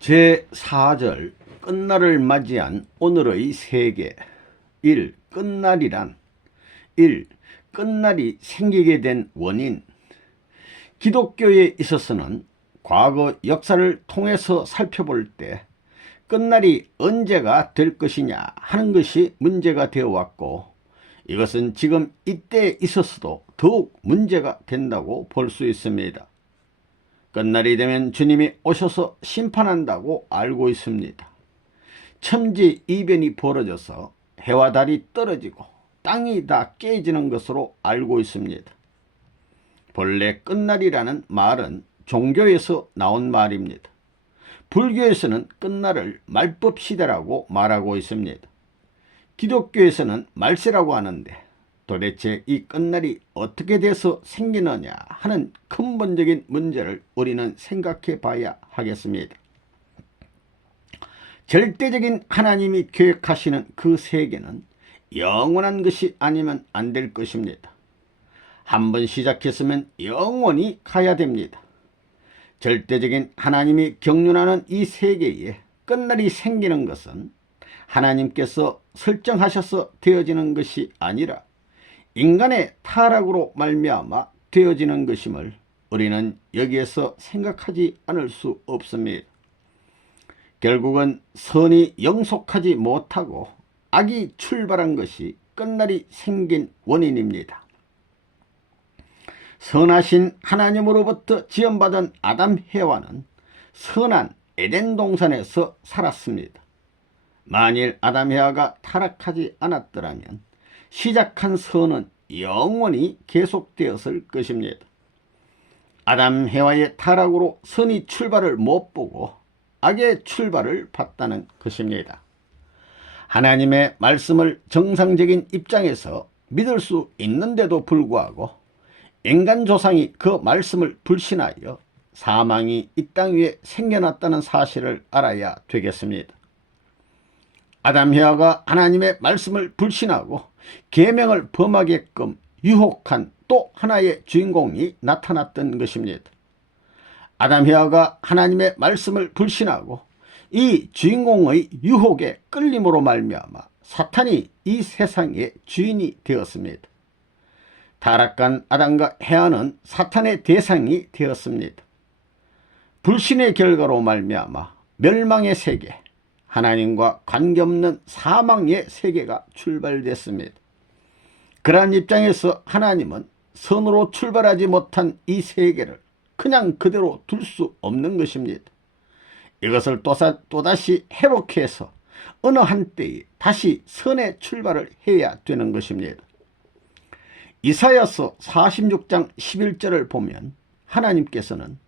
제4절 끝날을 맞이한 오늘의 세계. 1. 끝날이란 1. 끝날이 생기게 된 원인. 기독교에 있어서는 과거 역사를 통해서 살펴볼 때 끝날이 언제가 될 것이냐 하는 것이 문제가 되어 왔고, 이것은 지금 이때에 있어서도 더욱 문제가 된다고 볼 수 있습니다. 끝날이 되면 주님이 오셔서 심판한다고 알고 있습니다. 천지이변이 벌어져서 해와 달이 떨어지고 땅이 다 깨지는 것으로 알고 있습니다. 본래 끝날이라는 말은 종교에서 나온 말입니다. 불교에서는 끝날을 말법시대라고 말하고 있습니다. 기독교에서는 말세라고 하는데, 도대체 이 끝날이 어떻게 돼서 생기느냐 하는 근본적인 문제를 우리는 생각해 봐야 하겠습니다. 절대적인 하나님이 계획하시는 그 세계는 영원한 것이 아니면 안 될 것입니다. 한번 시작했으면 영원히 가야 됩니다. 절대적인 하나님이 경륜하는 이 세계에 끝날이 생기는 것은 하나님께서 설정하셔서 되어지는 것이 아니라 인간의 타락으로 말미암아 되어지는 것임을 우리는 여기에서 생각하지 않을 수 없습니다. 결국은 선이 영속하지 못하고 악이 출발한 것이 끝날이 생긴 원인입니다. 선하신 하나님으로부터 지원받은 아담 해와는 선한 에덴 동산에서 살았습니다. 만일 아담 해와가 타락하지 않았더라면 시작한 선은 영원히 계속되었을 것입니다. 아담 해와의 타락으로 선이 출발을 못 보고 악의 출발을 봤다는 것입니다. 하나님의 말씀을 정상적인 입장에서 믿을 수 있는데도 불구하고 인간 조상이 그 말씀을 불신하여 사망이 이 땅 위에 생겨났다는 사실을 알아야 되겠습니다. 아담 해와가 하나님의 말씀을 불신하고 계명을 범하게끔 유혹한 또 하나의 주인공이 나타났던 것입니다. 아담 해와가 하나님의 말씀을 불신하고 이 주인공의 유혹에 끌림으로 말미암아 사탄이 이 세상의 주인이 되었습니다. 타락한 아담과 해와는 사탄의 대상이 되었습니다. 불신의 결과로 말미암아 멸망의 세계, 하나님과 관계없는 사망의 세계가 출발됐습니다. 그러한 입장에서 하나님은 선으로 출발하지 못한 이 세계를 그냥 그대로 둘 수 없는 것입니다. 이것을 또다시 회복해서 어느 한때에 다시 선의 출발을 해야 되는 것입니다. 이사야서 46장 11절을 보면 하나님께서는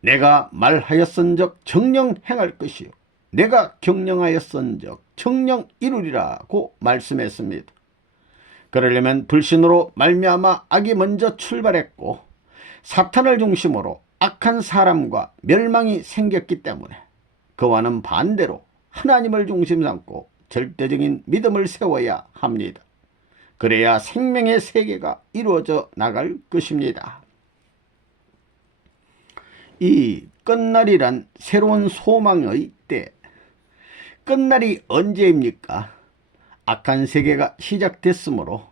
내가 말하였은적 정령 행할 것이요 내가 경영하였은적 정령 이루리라고 말씀했습니다. 그러려면 불신으로 말미암아 악이 먼저 출발했고 사탄을 중심으로 악한 사람과 멸망이 생겼기 때문에 그와는 반대로 하나님을 중심 삼고 절대적인 믿음을 세워야 합니다. 그래야 생명의 세계가 이루어져 나갈 것입니다. 이 끝날이란 새로운 소망의 때. 끝날이 언제입니까? 악한 세계가 시작됐으므로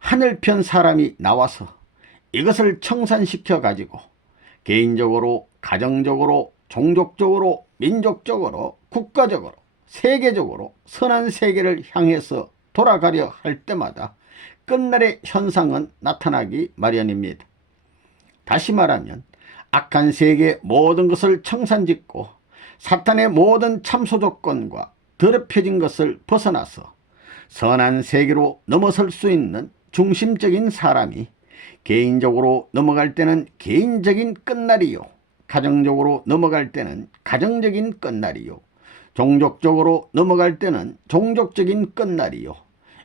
하늘편 사람이 나와서 이것을 청산시켜 가지고 개인적으로, 가정적으로, 종족적으로, 민족적으로, 국가적으로, 세계적으로 선한 세계를 향해서 돌아가려 할 때마다 끝날의 현상은 나타나기 마련입니다. 다시 말하면 악한 세계의 모든 것을 청산짓고 사탄의 모든 참소 조건과 더럽혀진 것을 벗어나서 선한 세계로 넘어설 수 있는 중심적인 사람이 개인적으로 넘어갈 때는 개인적인 끝날이요, 가정적으로 넘어갈 때는 가정적인 끝날이요, 종족적으로 넘어갈 때는 종족적인 끝날이요,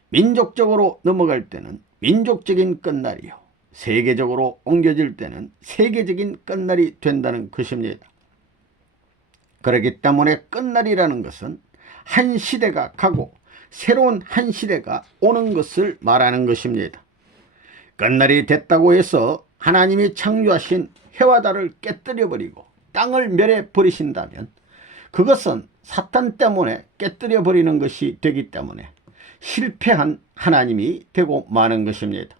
민족적으로 넘어갈 때는 민족적인 끝날이요, 세계적으로 옮겨질 때는 세계적인 끝날이 된다는 것입니다. 그렇기 때문에 끝날이라는 것은 한 시대가 가고 새로운 한 시대가 오는 것을 말하는 것입니다. 끝날이 됐다고 해서 하나님이 창조하신 해와 달을 깨뜨려 버리고 땅을 멸해 버리신다면 그것은 사탄 때문에 깨뜨려 버리는 것이 되기 때문에 실패한 하나님이 되고 마는 것입니다.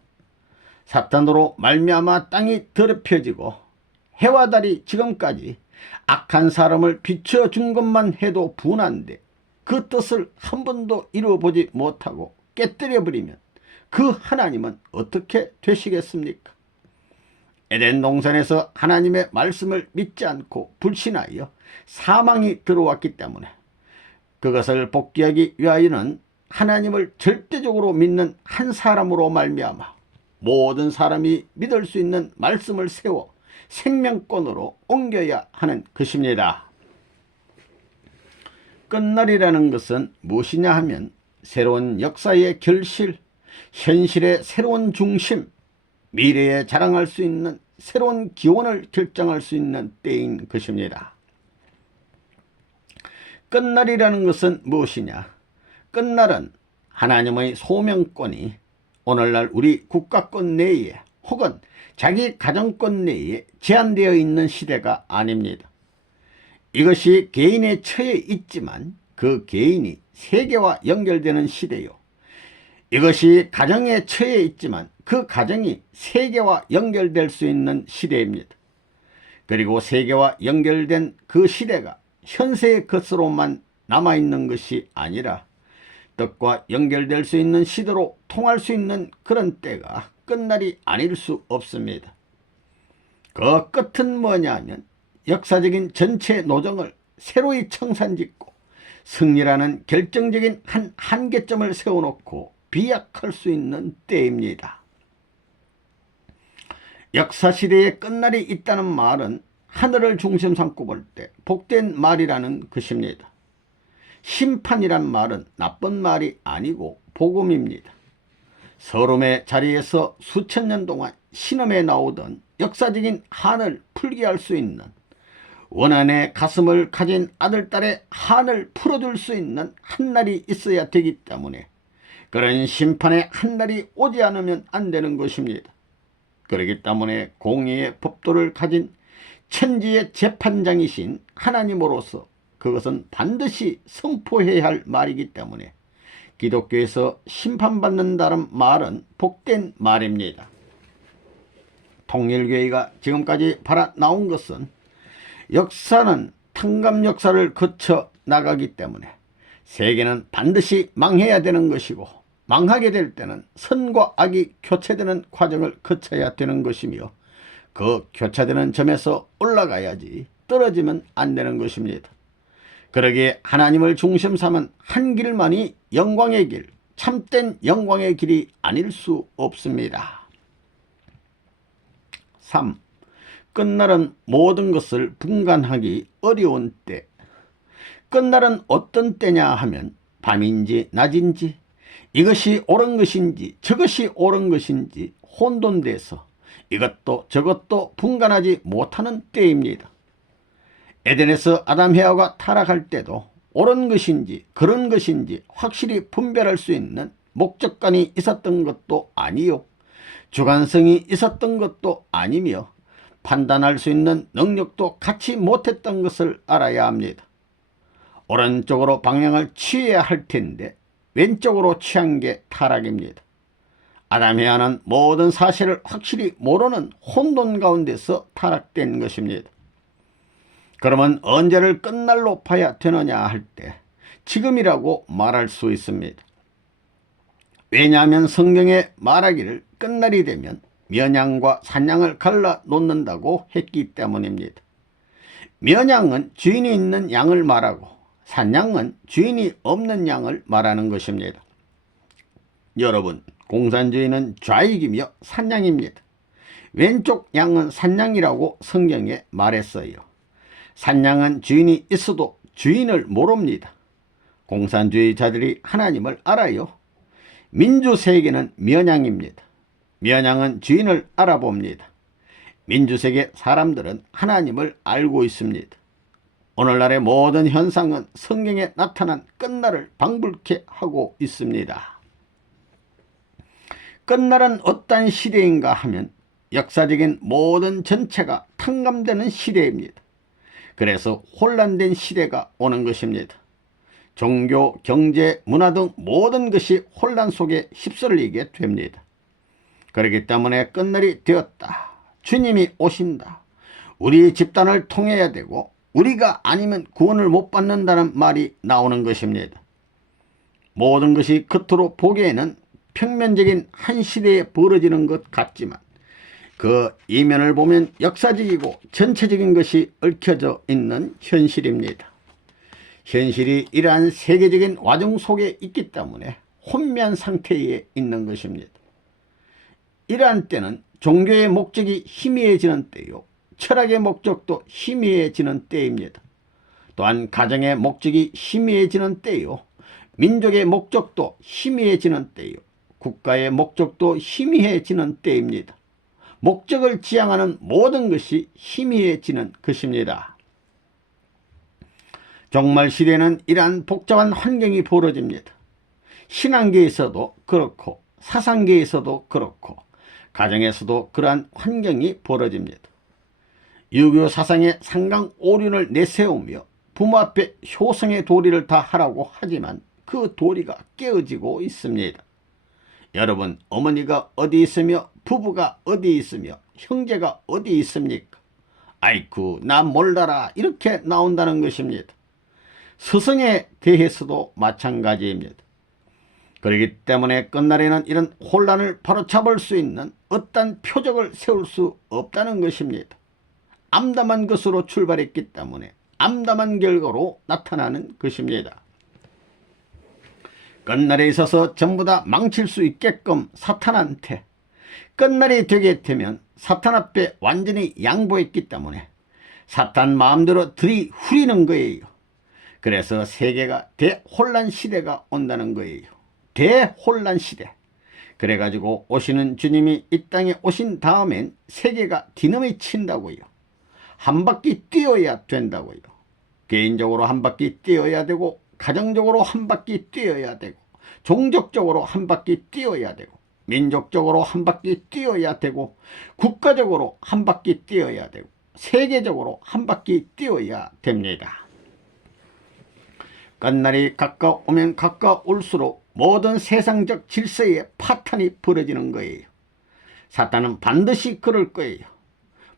사탄으로 말미암아 땅이 더럽혀지고 해와 달이 지금까지 악한 사람을 비춰준 것만 해도 분한데 그 뜻을 한 번도 이루어보지 못하고 깨뜨려 버리면 그 하나님은 어떻게 되시겠습니까? 에덴 동산에서 하나님의 말씀을 믿지 않고 불신하여 사망이 들어왔기 때문에 그것을 복귀하기 위하여는 하나님을 절대적으로 믿는 한 사람으로 말미암아 모든 사람이 믿을 수 있는 말씀을 세워 생명권으로 옮겨야 하는 것입니다. 끝날이라는 것은 무엇이냐 하면 새로운 역사의 결실, 현실의 새로운 중심, 미래에 자랑할 수 있는 새로운 기원을 결정할 수 있는 때인 것입니다. 끝날이라는 것은 무엇이냐? 끝날은 하나님의 소명권이 오늘날 우리 국가권 내에 혹은 자기 가정권 내에 제한되어 있는 시대가 아닙니다. 이것이 개인의 처에 있지만 그 개인이 세계와 연결되는 시대요. 이것이 가정의 처에 있지만 그 가정이 세계와 연결될 수 있는 시대입니다. 그리고 세계와 연결된 그 시대가 현세의 것으로만 남아있는 것이 아니라 뜻과 연결될 수 있는 시대로 통할 수 있는 그런 때가 끝날이 아닐 수 없습니다. 그 끝은 뭐냐 하면 역사적인 전체 노정을 새로이 청산짓고 승리라는 결정적인 한 한계점을 세워놓고 비약할 수 있는 때입니다. 역사시대에 끝날이 있다는 말은 하늘을 중심 삼고 볼 때 복된 말이라는 것입니다. 심판이란 말은 나쁜 말이 아니고 복음입니다. 서름의 자리에서 수천 년 동안 신음에 나오던 역사적인 한을 풀게 할 수 있는 원한의 가슴을 가진 아들딸의 한을 풀어줄 수 있는 한날이 있어야 되기 때문에 그런 심판의 한날이 오지 않으면 안 되는 것입니다. 그렇기 때문에 공의의 법도를 가진 천지의 재판장이신 하나님으로서 그것은 반드시 선포해야 할 말이기 때문에 기독교에서 심판받는다는 말은 복된 말입니다. 통일교회가 지금까지 발아 나온 것은 역사는 탕감 역사를 거쳐 나가기 때문에 세계는 반드시 망해야 되는 것이고 망하게 될 때는 선과 악이 교체되는 과정을 거쳐야 되는 것이며 그 교차되는 점에서 올라가야지 떨어지면 안 되는 것입니다. 그러기에 하나님을 중심 삼은 한 길만이 영광의 길, 참된 영광의 길이 아닐 수 없습니다. 3. 끝날은 모든 것을 분간하기 어려운 때. 끝날은 어떤 때냐 하면 밤인지 낮인지 이것이 옳은 것인지 저것이 옳은 것인지 혼돈돼서 이것도 저것도 분간하지 못하는 때입니다. 에덴에서 아담 해와가 타락할 때도 옳은 것인지 그런 것인지 확실히 분별할 수 있는 목적관이 있었던 것도 아니요 주관성이 있었던 것도 아니며 판단할 수 있는 능력도 갖지 못했던 것을 알아야 합니다. 오른쪽으로 방향을 취해야 할 텐데 왼쪽으로 취한 게 타락입니다. 아담 해와는 모든 사실을 확실히 모르는 혼돈 가운데서 타락된 것입니다. 그러면 언제를 끝날로 봐야 되느냐 할 때 지금이라고 말할 수 있습니다. 왜냐하면 성경에 말하기를 끝날이 되면 면양과 산양을 갈라 놓는다고 했기 때문입니다. 면양은 주인이 있는 양을 말하고 산양은 주인이 없는 양을 말하는 것입니다. 여러분, 공산주의는 좌익이며 산양입니다. 왼쪽 양은 산양이라고 성경에 말했어요. 산양은 주인이 있어도 주인을 모릅니다. 공산주의자들이 하나님을 알아요. 민주세계는 면양입니다. 면양은 주인을 알아봅니다. 민주세계 사람들은 하나님을 알고 있습니다. 오늘날의 모든 현상은 성경에 나타난 끝날을 방불케 하고 있습니다. 끝날은 어떤 시대인가 하면 역사적인 모든 전체가 탕감되는 시대입니다. 그래서 혼란된 시대가 오는 것입니다. 종교, 경제, 문화 등 모든 것이 혼란 속에 휩쓸리게 됩니다. 그렇기 때문에 끝날이 되었다. 주님이 오신다. 우리 집단을 통해야 되고 우리가 아니면 구원을 못 받는다는 말이 나오는 것입니다. 모든 것이 겉으로 보기에는 평면적인 한 시대에 벌어지는 것 같지만 그 이면을 보면 역사적이고 전체적인 것이 얽혀져 있는 현실입니다. 현실이 이러한 세계적인 와중 속에 있기 때문에 혼미한 상태에 있는 것입니다. 이러한 때는 종교의 목적이 희미해지는 때요, 철학의 목적도 희미해지는 때입니다. 또한 가정의 목적이 희미해지는 때요, 민족의 목적도 희미해지는 때요, 국가의 목적도 희미해지는 때입니다. 목적을 지향하는 모든 것이 희미해지는 것입니다. 종말 시대는 이러한 복잡한 환경이 벌어집니다. 신앙계에서도 그렇고 사상계에서도 그렇고 가정에서도 그러한 환경이 벌어집니다. 유교 사상의 상강 오륜을 내세우며 부모 앞에 효성의 도리를 다 하라고 하지만 그 도리가 깨어지고 있습니다. 여러분, 어머니가 어디 있으며 부부가 어디 있으며 형제가 어디 있습니까? 아이쿠, 나 몰라라, 이렇게 나온다는 것입니다. 스승에 대해서도 마찬가지입니다. 그렇기 때문에 끝날에는 이런 혼란을 바로잡을 수 있는 어떤 표적을 세울 수 없다는 것입니다. 암담한 것으로 출발했기 때문에 암담한 결과로 나타나는 것입니다. 끝날에 있어서 전부 다 망칠 수 있게끔 사탄한테 끝날이 되게 되면 사탄 앞에 완전히 양보했기 때문에 사탄 마음대로 들이후리는 거예요. 그래서 세계가 대혼란 시대가 온다는 거예요. 대혼란 시대. 그래가지고 오시는 주님이 이 땅에 오신 다음엔 세계가 뒤넘이 친다고요. 한 바퀴 뛰어야 된다고요. 개인적으로 한 바퀴 뛰어야 되고 가정적으로 한 바퀴 뛰어야 되고 종족적으로 한 바퀴 뛰어야 되고 민족적으로 한 바퀴 뛰어야 되고 국가적으로 한 바퀴 뛰어야 되고 세계적으로 한 바퀴 뛰어야 됩니다. 끝날이 가까우면 가까울수록 모든 세상적 질서에 파탄이 벌어지는 거예요. 사탄은 반드시 그럴 거예요.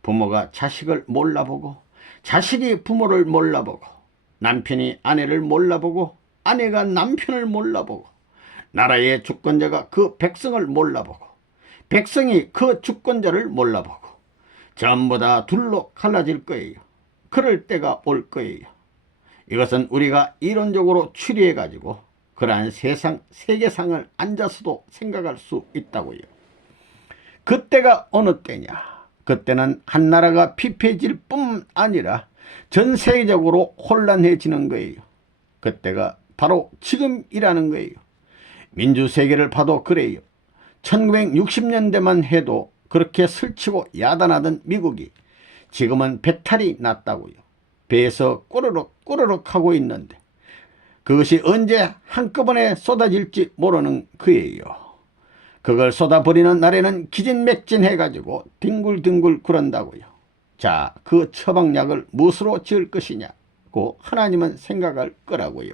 부모가 자식을 몰라보고 자식이 부모를 몰라보고 남편이 아내를 몰라보고 아내가 남편을 몰라보고 나라의 주권자가 그 백성을 몰라보고 백성이 그 주권자를 몰라보고 전부 다 둘로 갈라질 거예요. 그럴 때가 올 거예요. 이것은 우리가 이론적으로 추리해가지고 그러한 세계상을 앉아서도 생각할 수 있다고요. 그때가 어느 때냐? 그때는 한 나라가 피폐해질 뿐 아니라 전 세계적으로 혼란해지는 거예요. 그때가 바로 지금이라는 거예요. 민주세계를 봐도 그래요. 1960년대만 해도 그렇게 설치고 야단하던 미국이 지금은 배탈이 났다고요. 배에서 꼬르륵 꼬르륵 하고 있는데 그것이 언제 한꺼번에 쏟아질지 모르는 거예요. 그걸 쏟아버리는 날에는 기진맥진해가지고 뒹굴뒹굴 구른다고요. 자, 그 처방약을 무엇으로 지을 것이냐고 하나님은 생각할 거라고요.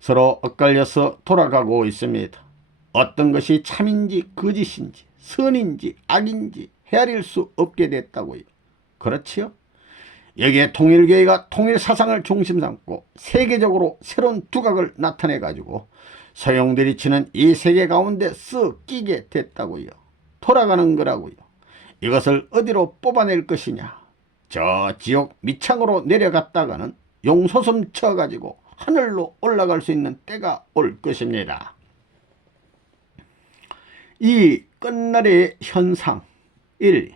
서로 엇갈려서 돌아가고 있습니다. 어떤 것이 참인지 거짓인지 선인지 악인지 헤아릴 수 없게 됐다고요. 그렇지요? 여기에 통일교회가 통일사상을 중심 삼고 세계적으로 새로운 두각을 나타내가지고 소용돌이 치는 이 세계 가운데 쓱 끼게 됐다고요. 돌아가는 거라고요. 이것을 어디로 뽑아낼 것이냐? 저 지옥 밑창으로 내려갔다가는 용솟음 쳐가지고 하늘로 올라갈 수 있는 때가 올 것입니다. 이 끝날의 현상 1.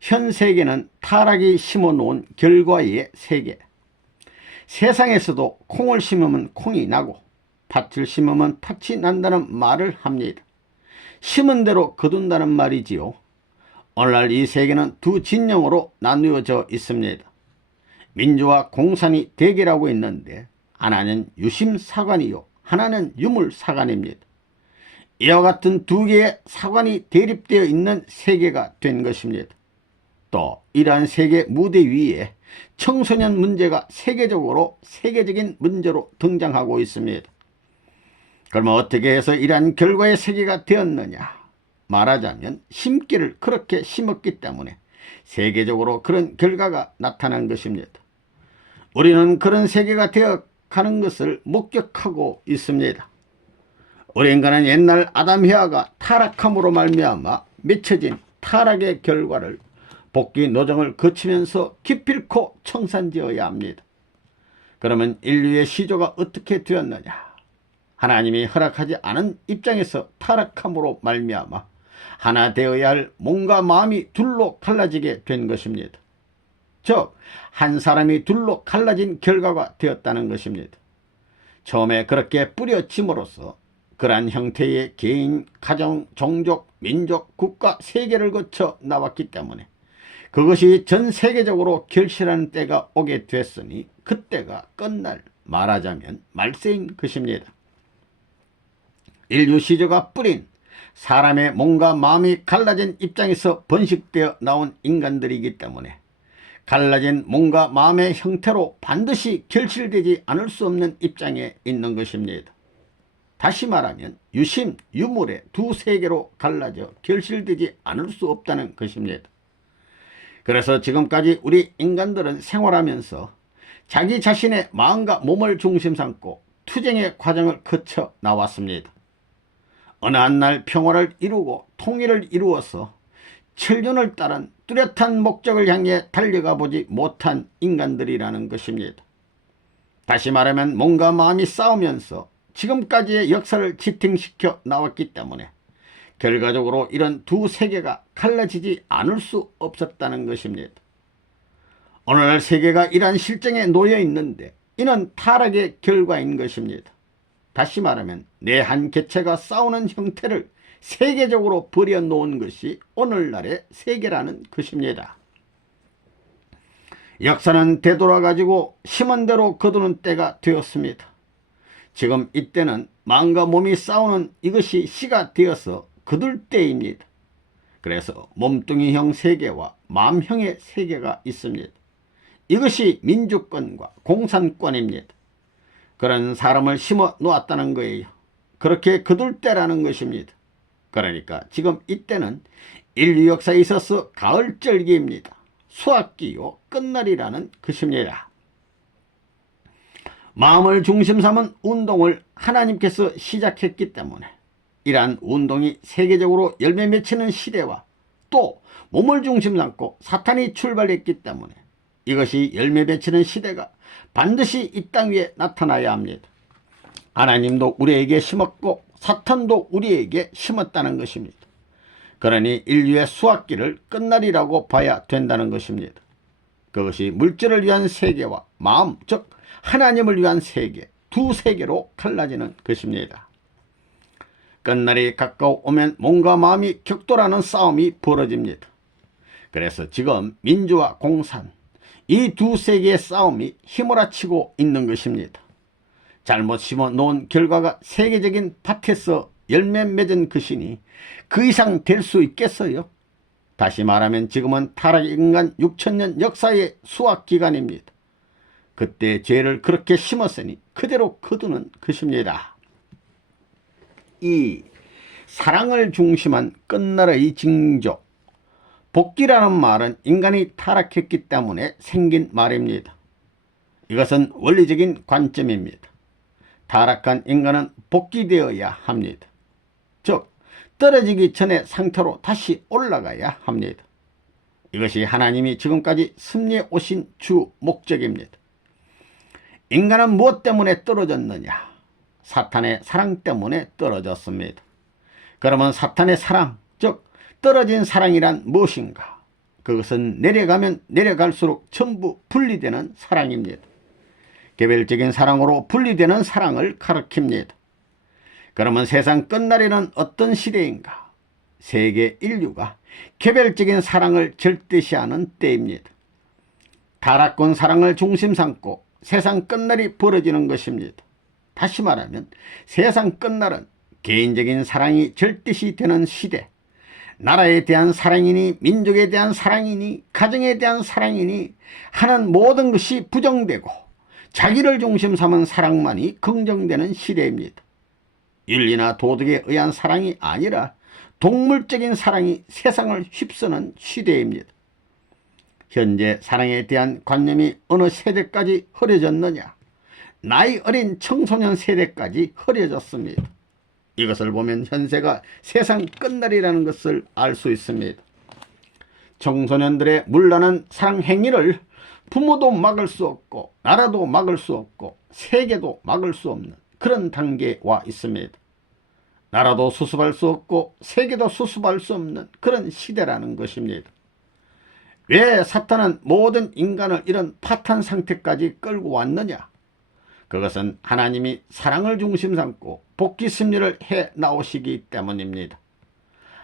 현 세계는 타락이 심어놓은 결과의 세계. 세상에서도 콩을 심으면 콩이 나고 팥을 심으면 팥이 난다는 말을 합니다. 심은 대로 거둔다는 말이지요. 오늘날 이 세계는 두 진영으로 나누어져 있습니다. 민주와 공산이 대결하고 있는데 하나는 유심사관이요 하나는 유물사관입니다. 이와 같은 두 개의 사관이 대립되어 있는 세계가 된 것입니다. 또 이러한 세계 무대 위에 청소년 문제가 세계적인 문제로 등장하고 있습니다. 그러면 어떻게 해서 이러한 결과의 세계가 되었느냐? 말하자면 심기를 그렇게 심었기 때문에 세계적으로 그런 결과가 나타난 것입니다. 우리는 그런 세계가 되어 가는 것을 목격하고 있습니다. 우리 인간은 옛날 아담 해와가 타락함으로 말미암아 맺혀진 타락의 결과를 복귀 노정을 거치면서 기필코 청산지어야 합니다. 그러면 인류의 시조가 어떻게 되었느냐? 하나님이 허락하지 않은 입장에서 타락함으로 말미암아 하나 되어야 할 몸과 마음이 둘로 갈라지게 된 것입니다. 즉, 한 사람이 둘로 갈라진 결과가 되었다는 것입니다. 처음에 그렇게 뿌려짐으로써 그러한 형태의 개인, 가정, 종족, 민족, 국가, 세계를 거쳐 나왔기 때문에 그것이 전 세계적으로 결실하는 때가 오게 됐으니 그때가 끝날, 말하자면 말세인 것입니다. 인류 시조가 뿌린 사람의 몸과 마음이 갈라진 입장에서 번식되어 나온 인간들이기 때문에 갈라진 몸과 마음의 형태로 반드시 결실되지 않을 수 없는 입장에 있는 것입니다. 다시 말하면 유심, 유물의 두 세계로 갈라져 결실되지 않을 수 없다는 것입니다. 그래서 지금까지 우리 인간들은 생활하면서 자기 자신의 마음과 몸을 중심 삼고 투쟁의 과정을 거쳐 나왔습니다. 어느 한 날 평화를 이루고 통일을 이루어서 천년을 따른 뚜렷한 목적을 향해 달려가 보지 못한 인간들이라는 것입니다. 다시 말하면 몸과 마음이 싸우면서 지금까지의 역사를 지탱시켜 나왔기 때문에 결과적으로 이런 두 세계가 갈라지지 않을 수 없었다는 것입니다. 오늘날 세계가 이러한 실정에 놓여 있는데 이는 타락의 결과인 것입니다. 다시 말하면 내 한 개체가 싸우는 형태를 세계적으로 버려놓은 것이 오늘날의 세계라는 것입니다. 역사는 되돌아가지고 심은 대로 거두는 때가 되었습니다. 지금 이때는 마음과 몸이 싸우는 이것이 시가 되어서 거둘 때입니다. 그래서 몸뚱이형 세계와 마음형의 세계가 있습니다. 이것이 민주권과 공산권입니다. 그런 사람을 심어 놓았다는 거예요. 그렇게 거둘 때라는 것입니다. 그러니까 지금 이때는 인류 역사에 있어서 가을절기입니다. 수학기요 끝날이라는 것입니다. 마음을 중심 삼은 운동을 하나님께서 시작했기 때문에 이러한 운동이 세계적으로 열매 맺히는 시대와 또 몸을 중심 삼고 사탄이 출발했기 때문에 이것이 열매 맺히는 시대가 반드시 이 땅 위에 나타나야 합니다. 하나님도 우리에게 심었고 사탄도 우리에게 심었다는 것입니다. 그러니 인류의 수학기를 끝날이라고 봐야 된다는 것입니다. 그것이 물질을 위한 세계와 마음, 즉 하나님을 위한 세계, 두 세계로 갈라지는 것입니다. 끝날이 가까워오면 몸과 마음이 격돌하는 싸움이 벌어집니다. 그래서 지금 민주와 공산, 이 두 세계의 싸움이 휘몰아치고 있는 것입니다. 잘못 심어 놓은 결과가 세계적인 밭에서 열매 맺은 것이니 그 이상 될 수 있겠어요? 다시 말하면 지금은 타락인간 6천년 역사의 수확기간입니다. 그때 죄를 그렇게 심었으니 그대로 거두는 것입니다. 이 사랑을 중심한 끝날의 징조, 복귀라는 말은 인간이 타락했기 때문에 생긴 말입니다. 이것은 원리적인 관점입니다. 타락한 인간은 복귀되어야 합니다. 즉 떨어지기 전의 상태로 다시 올라가야 합니다. 이것이 하나님이 지금까지 섭리해 오신 주 목적입니다. 인간은 무엇 때문에 떨어졌느냐? 사탄의 사랑 때문에 떨어졌습니다. 그러면 사탄의 사랑, 즉 떨어진 사랑이란 무엇인가? 그것은 내려가면 내려갈수록 전부 분리되는 사랑입니다. 개별적인 사랑으로 분리되는 사랑을 가리킵니다. 그러면 세상 끝날에는 어떤 시대인가? 세계 인류가 개별적인 사랑을 절대시하는 때입니다. 타락권 사랑을 중심 삼고 세상 끝날이 벌어지는 것입니다. 다시 말하면 세상 끝날은 개인적인 사랑이 절대시 되는 시대, 나라에 대한 사랑이니 민족에 대한 사랑이니 가정에 대한 사랑이니 하는 모든 것이 부정되고 자기를 중심 삼은 사랑만이 긍정되는 시대입니다. 윤리나 도덕에 의한 사랑이 아니라 동물적인 사랑이 세상을 휩쓰는 시대입니다. 현재 사랑에 대한 관념이 어느 세대까지 흐려졌느냐? 나이 어린 청소년 세대까지 흐려졌습니다. 이것을 보면 현세가 세상 끝날이라는 것을 알 수 있습니다. 청소년들의 물러난 사랑 행위를 부모도 막을 수 없고 나라도 막을 수 없고 세계도 막을 수 없는 그런 단계에 와 있습니다. 나라도 수습할 수 없고 세계도 수습할 수 없는 그런 시대라는 것입니다. 왜 사탄은 모든 인간을 이런 파탄 상태까지 끌고 왔느냐? 그것은 하나님이 사랑을 중심 삼고 복귀 섭리를 해 나오시기 때문입니다.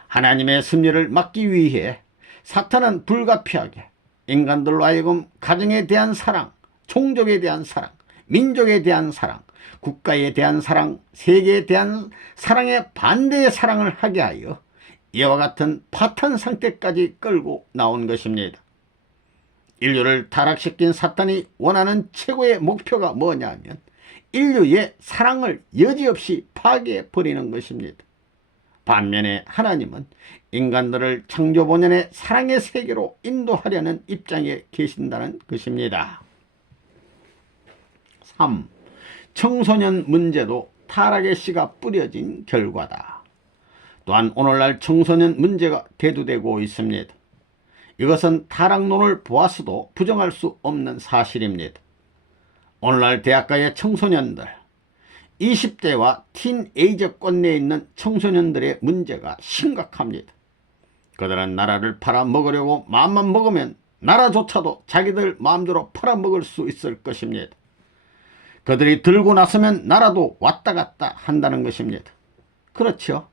하나님의 섭리를 막기 위해 사탄은 불가피하게 인간들로 하여금 가정에 대한 사랑, 종족에 대한 사랑, 민족에 대한 사랑, 국가에 대한 사랑, 세계에 대한 사랑에 반대의 사랑을 하게 하여 이와 같은 파탄 상태까지 끌고 나온 것입니다. 인류를 타락시킨 사탄이 원하는 최고의 목표가 뭐냐면 인류의 사랑을 여지없이 파괴해버리는 것입니다. 반면에 하나님은 인간들을 창조 본연의 사랑의 세계로 인도하려는 입장에 계신다는 것입니다. 3. 청소년 문제도 타락의 씨가 뿌려진 결과다. 또한 오늘날 청소년 문제가 대두되고 있습니다. 이것은 타락론을 보아서도 부정할 수 없는 사실입니다. 오늘날 대학가의 청소년들, 20대와 틴에이저권 내에 있는 청소년들의 문제가 심각합니다. 그들은 나라를 팔아먹으려고 마음만 먹으면 나라조차도 자기들 마음대로 팔아먹을 수 있을 것입니다. 그들이 들고 나서면 나라도 왔다 갔다 한다는 것입니다. 그렇죠.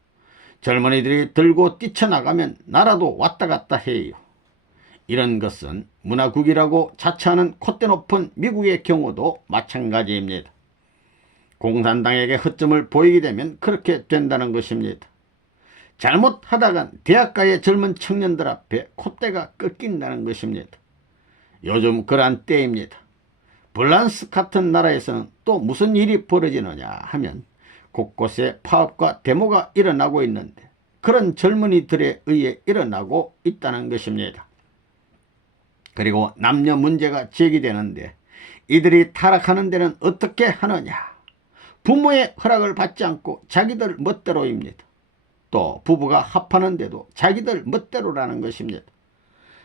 젊은이들이 들고 뛰쳐나가면 나라도 왔다 갔다 해요. 이런 것은 문화국이라고 자처하는 콧대 높은 미국의 경우도 마찬가지입니다. 공산당에게 허점을 보이게 되면 그렇게 된다는 것입니다. 잘못하다간 대학가의 젊은 청년들 앞에 콧대가 꺾인다는 것입니다. 요즘 그러한 때입니다. 밸런스 같은 나라에서는 또 무슨 일이 벌어지느냐 하면 곳곳에 파업과 데모가 일어나고 있는데 그런 젊은이들에 의해 일어나고 있다는 것입니다. 그리고 남녀 문제가 제기되는데 이들이 타락하는 데는 어떻게 하느냐? 부모의 허락을 받지 않고 자기들 멋대로입니다. 또 부부가 합하는데도 자기들 멋대로라는 것입니다.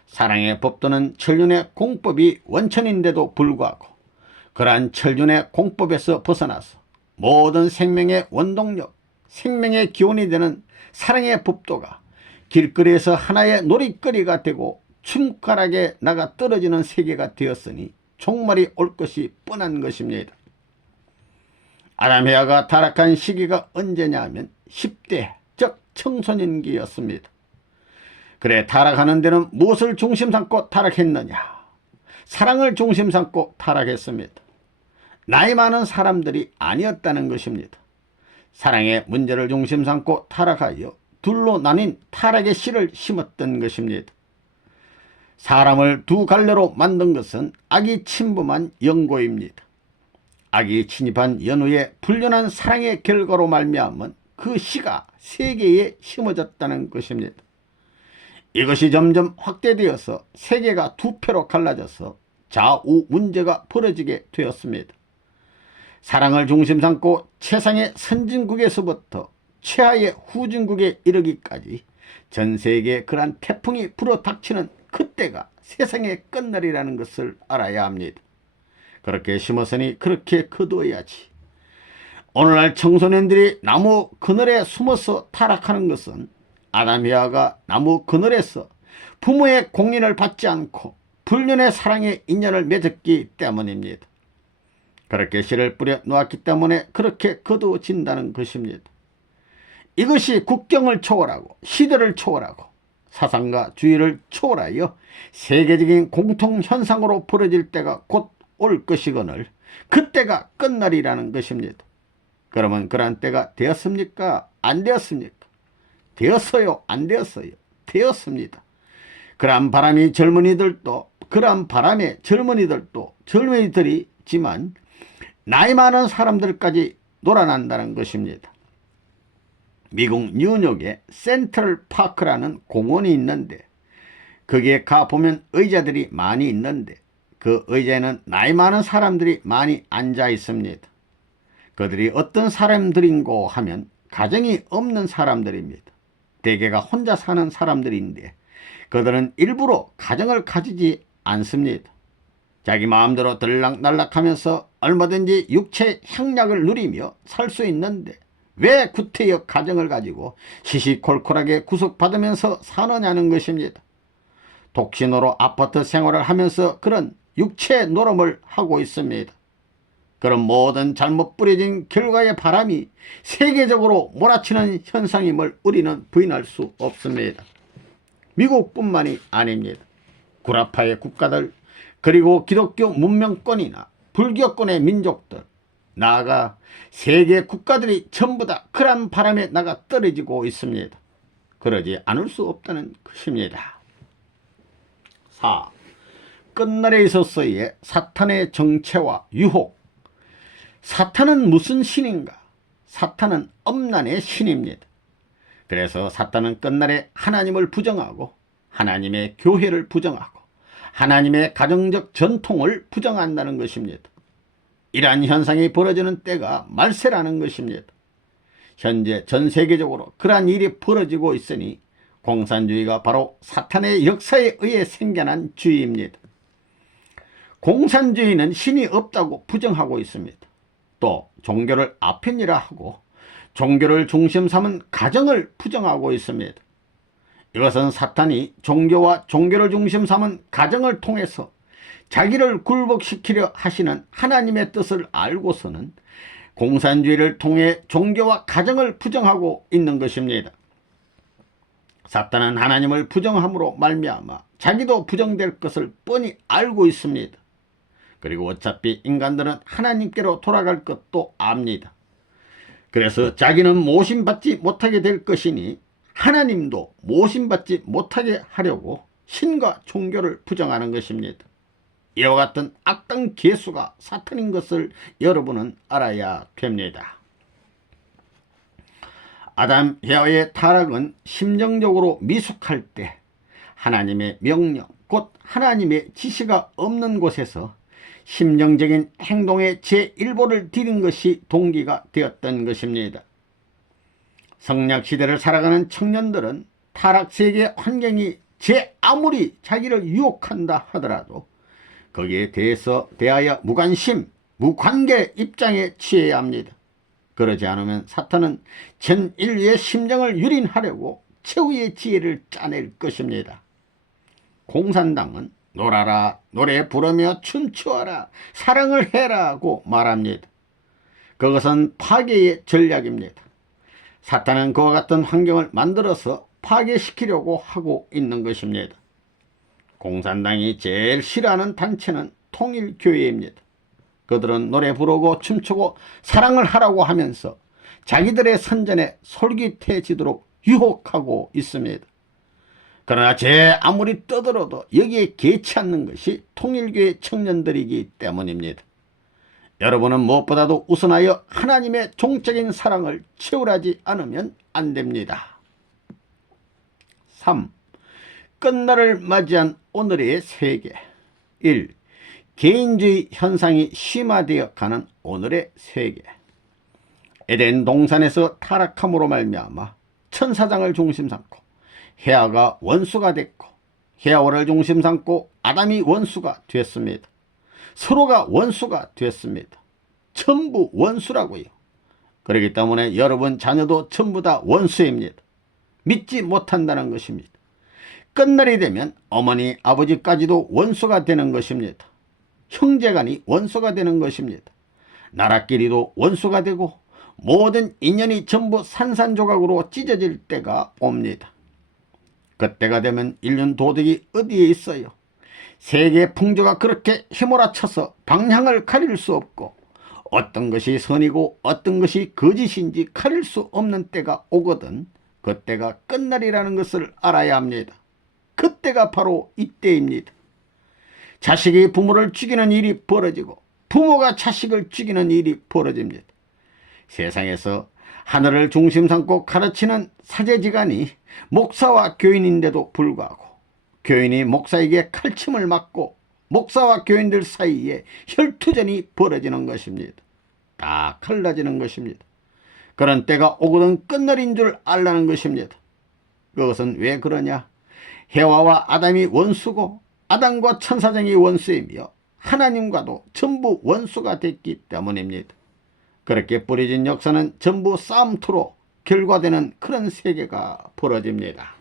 사랑의 법도는 천륜의 공법이 원천인데도 불구하고 그러한 천륜의 공법에서 벗어나서 모든 생명의 원동력, 생명의 기원이 되는 사랑의 법도가 길거리에서 하나의 놀이거리가 되고 춤가락에 나가 떨어지는 세계가 되었으니 종말이 올 것이 뻔한 것입니다. 아담 헤아가 타락한 시기가 언제냐 하면 10대 즉 청소년기였습니다. 그래 타락하는 데는 무엇을 중심 삼고 타락했느냐? 사랑을 중심 삼고 타락했습니다. 나이 많은 사람들이 아니었다는 것입니다. 사랑의 문제를 중심 삼고 타락하여 둘로 나뉜 타락의 씨를 심었던 것입니다. 사람을 두 갈래로 만든 것은 악이 침범한 연고입니다. 악이 침입한 연후에 불륜한 사랑의 결과로 말미암은 그 씨가 세계에 심어졌다는 것입니다. 이것이 점점 확대되어서 세계가 두 패로 갈라져서 좌우 문제가 벌어지게 되었습니다. 사랑을 중심 삼고 최상의 선진국에서부터 최하의 후진국에 이르기까지 전 세계에 그러한 태풍이 불어닥치는 그때가 세상의 끝날이라는 것을 알아야 합니다. 그렇게 심었으니 그렇게 거두어야지. 오늘날 청소년들이 나무 그늘에 숨어서 타락하는 것은 아담 헤아가 나무 그늘에서 부모의 공인을 받지 않고 불륜의 사랑의 인연을 맺었기 때문입니다. 그렇게 씨를 뿌려 놓았기 때문에 그렇게 거두어진다는 것입니다. 이것이 국경을 초월하고 시대를 초월하고 사상과 주의를 초월하여 세계적인 공통현상으로 벌어질 때가 곧 올 것이거늘 그때가 끝날이라는 것입니다. 그러면 그러한 때가 되었습니까? 안 되었습니까? 되었어요? 안 되었어요? 되었습니다. 그러한 바람에 젊은이들이지만 나이 많은 사람들까지 놀아난다는 것입니다. 미국 뉴욕에 센트럴 파크라는 공원이 있는데 거기에 가보면 의자들이 많이 있는데 그 의자에는 나이 많은 사람들이 많이 앉아 있습니다. 그들이 어떤 사람들인고 하면 가정이 없는 사람들입니다. 대개가 혼자 사는 사람들인데 그들은 일부러 가정을 가지지 않습니다. 자기 마음대로 들락날락하면서 얼마든지 육체 향락을 누리며 살 수 있는데 왜 구태여 가정을 가지고 시시콜콜하게 구속받으면서 사느냐는 것입니다. 독신으로 아파트 생활을 하면서 그런 육체 노름을 하고 있습니다. 그런 모든 잘못 뿌려진 결과의 바람이 세계적으로 몰아치는 현상임을 우리는 부인할 수 없습니다. 미국뿐만이 아닙니다. 구라파의 국가들, 그리고 기독교 문명권이나 불교권의 민족들, 나아가 세계 국가들이 전부 다 그런 바람에 나가 떨어지고 있습니다. 그러지 않을 수 없다는 것입니다. 4. 끝날에 있어서의 사탄의 정체와 유혹. 사탄은 무슨 신인가? 사탄은 엄난의 신입니다. 그래서 사탄은 끝날에 하나님을 부정하고 하나님의 교회를 부정하고 하나님의 가정적 전통을 부정한다는 것입니다. 이러한 현상이 벌어지는 때가 말세라는 것입니다. 현재 전 세계적으로 그러한 일이 벌어지고 있으니 공산주의가 바로 사탄의 역사에 의해 생겨난 주의입니다. 공산주의는 신이 없다고 부정하고 있습니다. 또 종교를 아편이라 하고 종교를 중심 삼은 가정을 부정하고 있습니다. 이것은 사탄이 종교와 종교를 중심 삼은 가정을 통해서 자기를 굴복시키려 하시는 하나님의 뜻을 알고서는 공산주의를 통해 종교와 가정을 부정하고 있는 것입니다. 사탄은 하나님을 부정함으로 말미암아 자기도 부정될 것을 뻔히 알고 있습니다. 그리고 어차피 인간들은 하나님께로 돌아갈 것도 압니다. 그래서 자기는 모심받지 못하게 될 것이니 하나님도 모심받지 못하게 하려고 신과 종교를 부정하는 것입니다. 이와 같은 악당 괴수가 사탄인 것을 여러분은 알아야 됩니다. 아담 헤아의 타락은 심정적으로 미숙할 때 하나님의 명령, 곧 하나님의 지시가 없는 곳에서 심정적인 행동의 제1보를 들인 것이 동기가 되었던 것입니다. 성약시대를 살아가는 청년들은 타락세계의 환경이 아무리 자기를 유혹한다 하더라도 거기에 대하여 무관심, 무관계 입장에 취해야 합니다. 그러지 않으면 사탄은 전 인류의 심정을 유린하려고 최후의 지혜를 짜낼 것입니다. 공산당은 놀아라, 노래 부르며 춤추어라, 사랑을 해라고 말합니다. 그것은 파괴의 전략입니다. 사탄은 그와 같은 환경을 만들어서 파괴시키려고 하고 있는 것입니다. 공산당이 제일 싫어하는 단체는 통일교회입니다. 그들은 노래 부르고 춤추고 사랑을 하라고 하면서 자기들의 선전에 솔깃해지도록 유혹하고 있습니다. 그러나 아무리 떠들어도 여기에 개치 않는 것이 통일교회 청년들이기 때문입니다. 여러분은 무엇보다도 우선하여 하나님의 종적인 사랑을 채울하지 않으면 안 됩니다. 3. 끝날을 맞이한 오늘의 세계. 1. 개인주의 현상이 심화되어 가는 오늘의 세계. 에덴 동산에서 타락함으로 말미암아 천사장을 중심 삼고 헤아가 원수가 됐고 헤아와를 중심 삼고 아담이 원수가 됐습니다. 서로가 원수가 됐습니다. 전부 원수라고요. 그렇기 때문에 여러분 자녀도 전부 다 원수입니다. 믿지 못한다는 것입니다. 끝날이 되면 어머니 아버지까지도 원수가 되는 것입니다. 형제간이 원수가 되는 것입니다. 나라끼리도 원수가 되고 모든 인연이 전부 산산조각으로 찢어질 때가 옵니다. 그때가 되면 인륜 도덕이 어디에 있어요? 세계 풍조가 그렇게 휘몰아쳐서 방향을 가릴 수 없고 어떤 것이 선이고 어떤 것이 거짓인지 가릴 수 없는 때가 오거든 그때가 끝날이라는 것을 알아야 합니다. 그때가 바로 이때입니다. 자식이 부모를 죽이는 일이 벌어지고 부모가 자식을 죽이는 일이 벌어집니다. 세상에서 하늘을 중심 삼고 가르치는 사제지간이 목사와 교인인데도 불구하고 교인이 목사에게 칼침을 맞고 목사와 교인들 사이에 혈투전이 벌어지는 것입니다. 다 갈라지는 것입니다. 그런 때가 오거든 끝날인 줄 알라는 것입니다. 그것은 왜 그러냐? 해와와 아담이 원수고 아담과 천사장이 원수이며 하나님과도 전부 원수가 됐기 때문입니다. 그렇게 뿌려진 역사는 전부 싸움터로 결과되는 그런 세계가 벌어집니다.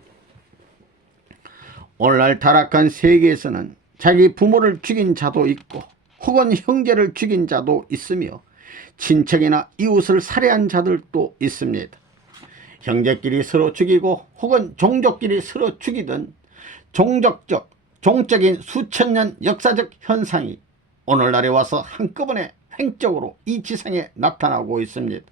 오늘날 타락한 세계에서는 자기 부모를 죽인 자도 있고 혹은 형제를 죽인 자도 있으며 친척이나 이웃을 살해한 자들도 있습니다. 형제끼리 서로 죽이고 혹은 종족끼리 서로 죽이던 종적인 수천년 역사적 현상이 오늘날에 와서 한꺼번에 횡적으로 이 지상에 나타나고 있습니다.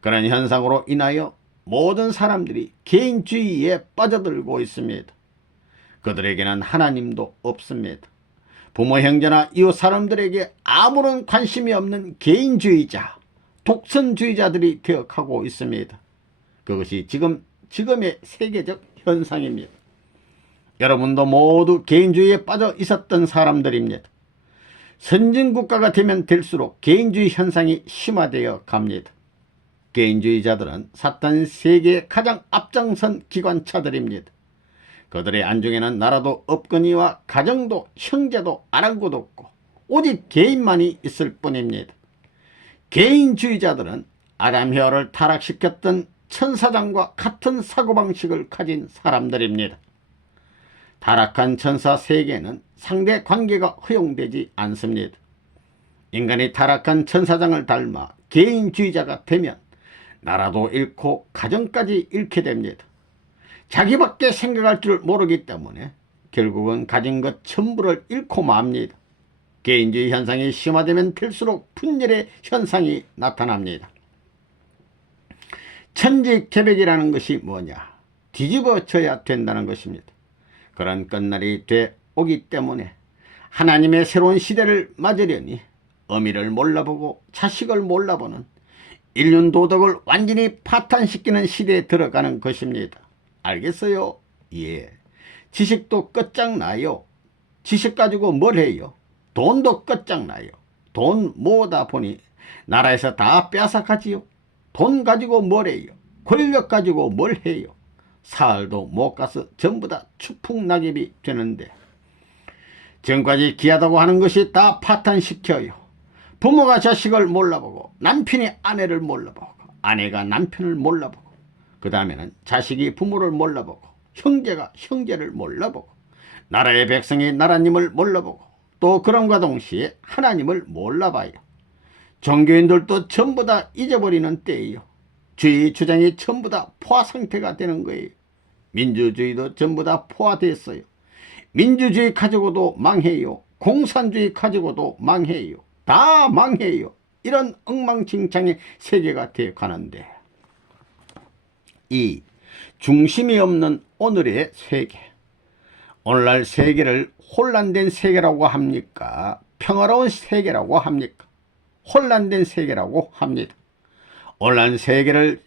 그런 현상으로 인하여 모든 사람들이 개인주의에 빠져들고 있습니다. 그들에게는 하나님도 없습니다. 부모, 형제나 이웃 사람들에게 아무런 관심이 없는 개인주의자, 독선주의자들이 되어가고 있습니다. 그것이 지금의 세계적 현상입니다. 여러분도 모두 개인주의에 빠져 있었던 사람들입니다. 선진국가가 되면 될수록 개인주의 현상이 심화되어 갑니다. 개인주의자들은 사탄 세계의 가장 앞장선 기관차들입니다. 그들의 안중에는 나라도 없거니와 가정도 형제도 아랑곳 없고 오직 개인만이 있을 뿐입니다. 개인주의자들은 아담 혀를 타락시켰던 천사장과 같은 사고방식을 가진 사람들입니다. 타락한 천사 세계에는 상대 관계가 허용되지 않습니다. 인간이 타락한 천사장을 닮아 개인주의자가 되면 나라도 잃고 가정까지 잃게 됩니다. 자기밖에 생각할 줄 모르기 때문에 결국은 가진 것 전부를 잃고 맙니다. 개인주의 현상이 심화되면 될수록 분열의 현상이 나타납니다. 천지개벽이라는 것이 뭐냐? 뒤집어져야 된다는 것입니다. 그런 끝날이 오기 때문에 하나님의 새로운 시대를 맞으려니 어미를 몰라보고 자식을 몰라보는 인륜 도덕을 완전히 파탄시키는 시대에 들어가는 것입니다. 알겠어요? 예. 지식도 끝장나요. 지식 가지고 뭘 해요? 돈도 끝장나요. 돈 모으다 보니 나라에서 다 빼앗아가지요. 돈 가지고 뭘 해요? 권력 가지고 뭘 해요? 사흘도 못 가서 전부 다 추풍낙엽이 되는데 지금까지 귀하다고 하는 것이 다 파탄시켜요. 부모가 자식을 몰라보고 남편이 아내를 몰라보고 아내가 남편을 몰라보고 그 다음에는 자식이 부모를 몰라보고 형제가 형제를 몰라보고 나라의 백성이 나라님을 몰라보고 또 그럼과 동시에 하나님을 몰라봐요. 종교인들도 전부 다 잊어버리는 때예요. 주의 주장이 전부 다 포화 상태가 되는 거예요. 민주주의도 전부 다 포화됐어요. 민주주의 가지고도 망해요. 공산주의 가지고도 망해요. 다 망해요. 이런 엉망진창의 세계가 되어가는데 이 중심이 없는 오늘의 세계, 오늘날 세계를 혼란된 세계라고 합니까? 평화로운 세계라고 합니까? 혼란된 세계라고 합니다. 오늘날 세계를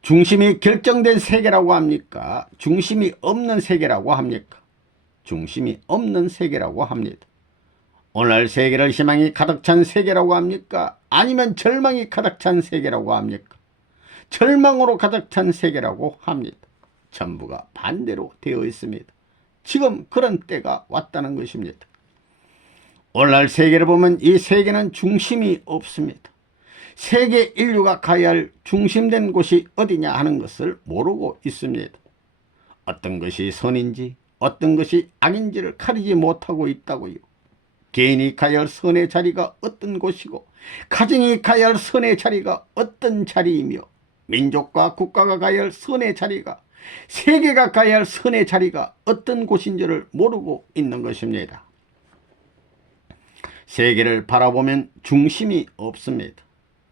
중심이 결정된 세계라고 합니까? 중심이 없는 세계라고 합니까? 중심이 없는 세계라고 합니다. 오늘날 세계를 희망이 가득 찬 세계라고 합니까? 아니면 절망이 가득 찬 세계라고 합니까? 절망으로 가득 찬 세계라고 합니다. 전부가 반대로 되어 있습니다. 지금 그런 때가 왔다는 것입니다. 오늘날 세계를 보면 이 세계는 중심이 없습니다. 세계 인류가 가야 할 중심된 곳이 어디냐 하는 것을 모르고 있습니다. 어떤 것이 선인지 어떤 것이 악인지를 가리지 못하고 있다고요. 개인이 가야 할 선의 자리가 어떤 곳이고 가정이 가야 할 선의 자리가 어떤 자리이며 민족과 국가가 가야 할 선의 자리가 세계가 가야 할 선의 자리가 어떤 곳인지를 모르고 있는 것입니다. 세계를 바라보면 중심이 없습니다.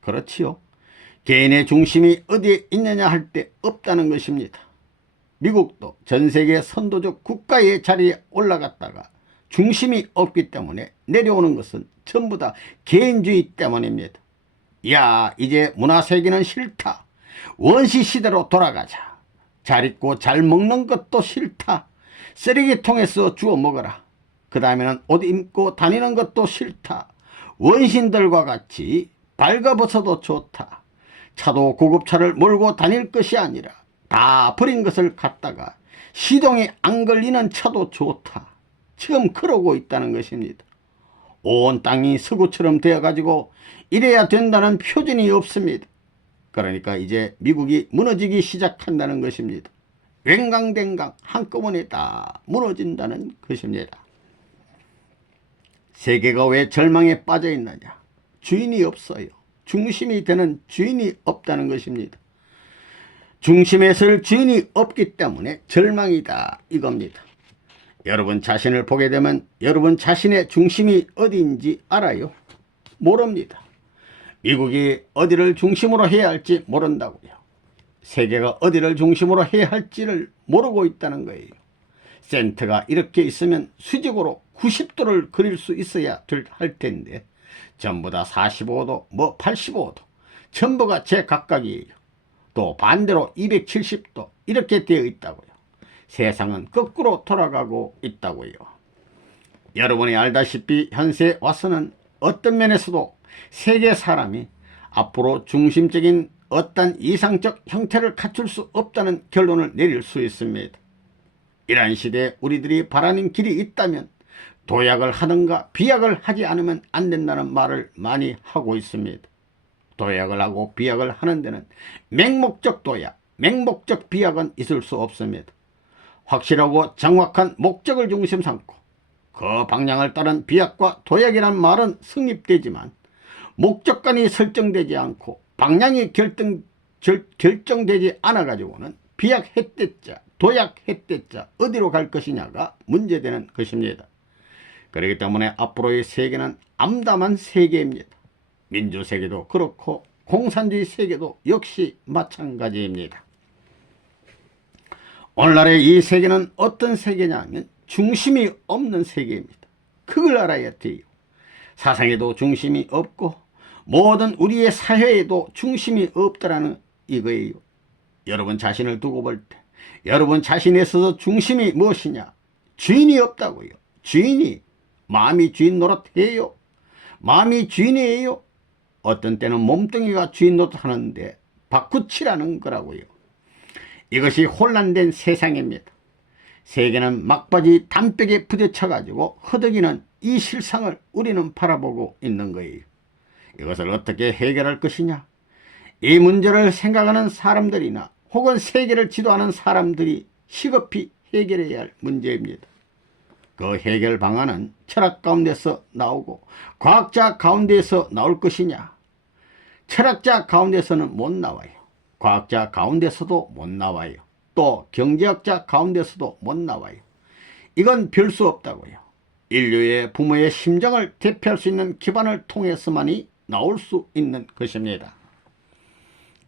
그렇지요. 개인의 중심이 어디에 있느냐 할 때 없다는 것입니다. 미국도 전 세계 선도적 국가의 자리에 올라갔다가 중심이 없기 때문에 내려오는 것은 전부 다 개인주의 때문입니다. 야, 이제 문화세계는 싫다. 원시시대로 돌아가자. 잘 입고 잘 먹는 것도 싫다. 쓰레기통에서 주워 먹어라. 그 다음에는 옷 입고 다니는 것도 싫다. 원신들과 같이 발가벗어도 좋다. 차도 고급차를 몰고 다닐 것이 아니라 다 버린 것을 갖다가 시동이 안 걸리는 차도 좋다. 지금 그러고 있다는 것입니다. 온 땅이 서구처럼 되어가지고 이래야 된다는 표준이 없습니다. 그러니까 이제 미국이 무너지기 시작한다는 것입니다. 웬강댕강 한꺼번에 다 무너진다는 것입니다. 세계가 왜 절망에 빠져 있느냐? 주인이 없어요. 중심이 되는 주인이 없다는 것입니다. 중심에 설 주인이 없기 때문에 절망이다 이겁니다. 여러분 자신을 보게 되면 여러분 자신의 중심이 어디인지 알아요? 모릅니다. 미국이 어디를 중심으로 해야 할지 모른다고요. 세계가 어디를 중심으로 해야 할지를 모르고 있다는 거예요. 센터가 이렇게 있으면 수직으로 90도를 그릴 수 있어야 할 텐데 전부 다 45도, 85도 전부가 제각각이에요. 또 반대로 270도 이렇게 되어 있다고요. 세상은 거꾸로 돌아가고 있다고요. 여러분이 알다시피 현세에 와서는 어떤 면에서도 세계 사람이 앞으로 중심적인 어떤 이상적 형태를 갖출 수 없다는 결론을 내릴 수 있습니다. 이러한 시대에 우리들이 바라는 길이 있다면 도약을 하든가 비약을 하지 않으면 안 된다는 말을 많이 하고 있습니다. 도약을 하고 비약을 하는 데는 맹목적 도약, 맹목적 비약은 있을 수 없습니다. 확실하고 정확한 목적을 중심 삼고 그 방향을 따른 비약과 도약이란 말은 성립되지만 목적관이 설정되지 않고 방향이 결정되지 않아 가지고는 비약했댔자 도약했댔자 어디로 갈 것이냐가 문제되는 것입니다. 그렇기 때문에 앞으로의 세계는 암담한 세계입니다. 민주세계도 그렇고 공산주의 세계도 역시 마찬가지입니다. 오늘날의 이 세계는 어떤 세계냐 하면 중심이 없는 세계입니다. 그걸 알아야 돼요. 사상에도 중심이 없고 모든 우리의 사회에도 중심이 없다라는 이거예요. 여러분 자신을 두고 볼 때 여러분 자신에 있어서 중심이 무엇이냐? 주인이 없다고요. 주인이 마음이 주인 노릇해요. 마음이 주인이에요. 어떤 때는 몸뚱이가 주인 노릇하는데 바꾸치라는 거라고요. 이것이 혼란된 세상입니다. 세계는 막바지 담백에 부딪혀 가지고 허덕이는 이 실상을 우리는 바라보고 있는 거예요. 이것을 어떻게 해결할 것이냐? 이 문제를 생각하는 사람들이나 혹은 세계를 지도하는 사람들이 시급히 해결해야 할 문제입니다. 그 해결 방안은 철학 가운데서 나오고 과학자 가운데서 나올 것이냐? 철학자 가운데서는 못 나와요. 과학자 가운데서도 못 나와요. 또 경제학자 가운데서도 못 나와요. 이건 별 수 없다고요. 인류의 부모의 심정을 대표할 수 있는 기반을 통해서만이 나올 수 있는 것입니다.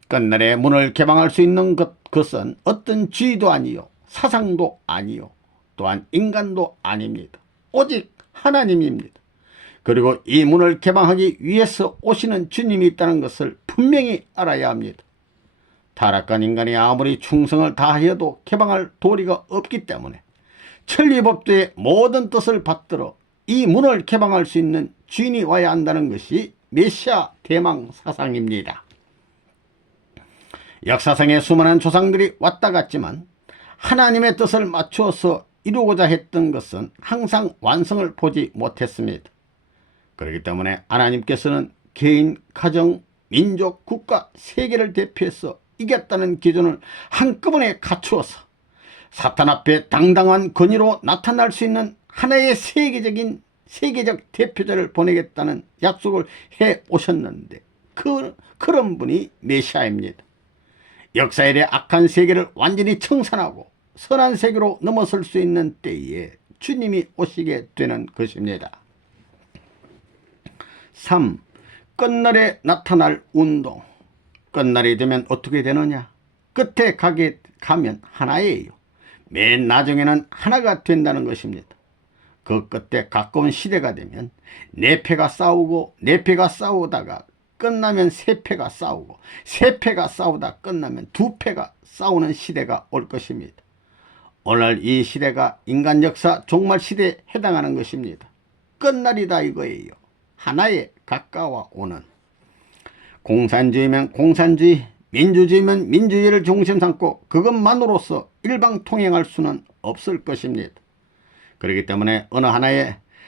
끝날에 문을 개방할 수 있는 것은 어떤 주의도 아니요 사상도 아니요 또한 인간도 아닙니다. 오직 하나님입니다. 그리고 이 문을 개방하기 위해서 오시는 주님이 있다는 것을 분명히 알아야 합니다. 타락한 인간이 아무리 충성을 다하여도 개방할 도리가 없기 때문에 천리법도의 모든 뜻을 받들어 이 문을 개방할 수 있는 주인이 와야 한다는 것이 메시아 대망 사상입니다. 역사상에 수많은 조상들이 왔다 갔지만 하나님의 뜻을 맞추어서 이루고자 했던 것은 항상 완성을 보지 못했습니다. 그렇기 때문에 하나님께서는 개인, 가정, 민족, 국가, 세계를 대표해서 이겼다는 기준을 한꺼번에 갖추어서 사탄 앞에 당당한 권위로 나타날 수 있는 하나의 세계적 대표자를 보내겠다는 약속을 해 오셨는데 그런 분이 메시아입니다. 역사일의 악한 세계를 완전히 청산하고 선한 세계로 넘어설 수 있는 때에 주님이 오시게 되는 것입니다. 3. 끝날에 나타날 운동. 끝날이 되면 어떻게 되느냐? 끝에 가면 하나예요. 맨 나중에는 하나가 된다는 것입니다. 그 끝에 가까운 시대가 되면 네 패가 싸우고 네 패가 싸우다가 끝나면 세 패가 싸우고 세 패가 싸우다 끝나면 두 패가 싸우는 시대가 올 것입니다. 오늘 이 시대가 인간 역사 종말 시대에 해당하는 것입니다. 끝날이다 이거예요. 하나에 가까워오는. 공산주의면 공산주의, 민주주의면 민주주의를 중심 삼고 그것만으로서 일방통행할 수는 없을 것입니다. 그렇기 때문에 어느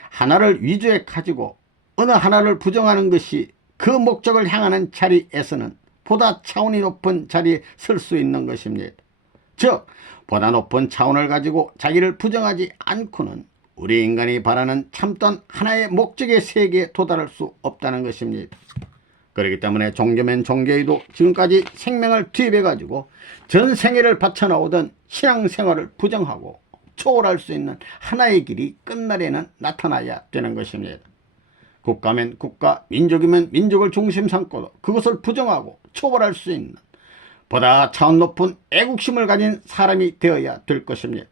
하나를 위주에 가지고 어느 하나를 부정하는 것이 그 목적을 향하는 자리에서는 보다 차원이 높은 자리에 설 수 있는 것입니다. 즉 보다 높은 차원을 가지고 자기를 부정하지 않고는 우리 인간이 바라는 참던 하나의 목적의 세계에 도달할 수 없다는 것입니다. 그렇기 때문에 종교면 종교에도 지금까지 생명을 투입해 가지고 전 생애를 바쳐나오던 신앙생활을 부정하고 초월할 수 있는 하나의 길이 끝날에는 나타나야 되는 것입니다. 국가면 국가, 민족이면 민족을 중심 삼고도 그것을 부정하고 초월할 수 있는 보다 차원 높은 애국심을 가진 사람이 되어야 될 것입니다.